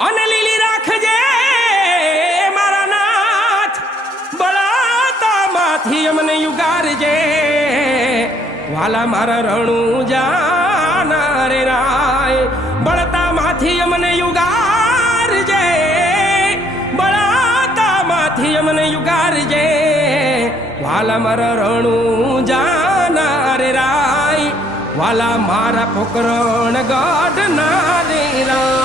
અને લીલી રાખજે મારા નાથ, બળાતામાંથી અમને યુગારજે વાલા મારા રણું જાના રે રાય, બળતામાંથી અમને યુગારજે, બળાતામાંથી અમને યુગારજે વાલા મારા રણું જાના રે રાય, વાલા મારા પોકરણ ગઢ ના રે રાય.